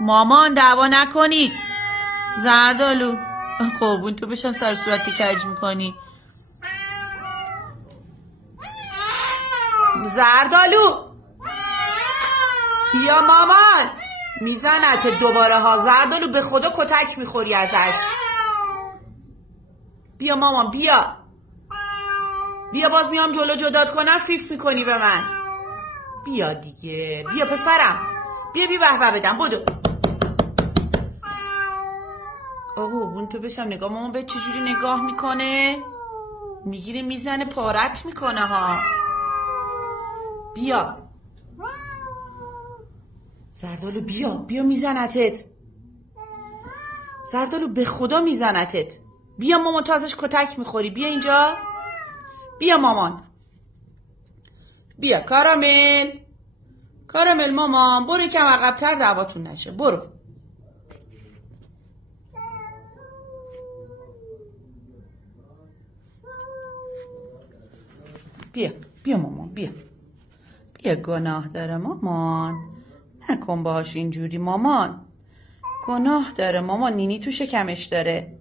مامان دعوا نکنید. زردالو قربون تو بشم سر صورتی کج میکنی. زردالو بیا مامان میزنت دوباره ها. زردالو به خدا کتک میخوری ازش. بیا مامان بیا باز میام جلو جدات کنم فیف میکنی به من. بیا دیگه بیا پسرم بیا به بدم بدو. قربون تو بشم نگاه مامان به چجوری نگاه میکنه. میگیره میزنه پارت میکنه ها. بیا زردالو بیا میزنتت. زردالو به خدا میزنتت. بیا مامان تو ازش کتک میخوری. بیا اینجا بیا مامان. بیا کارامل مامان برو یکم عقب‌تر دعواتون نشه. برو بیا مامان بیا گناه داره مامان. نکن باهاش اینجوری مامان. گناه داره مامان. نینی تو شکمش داره.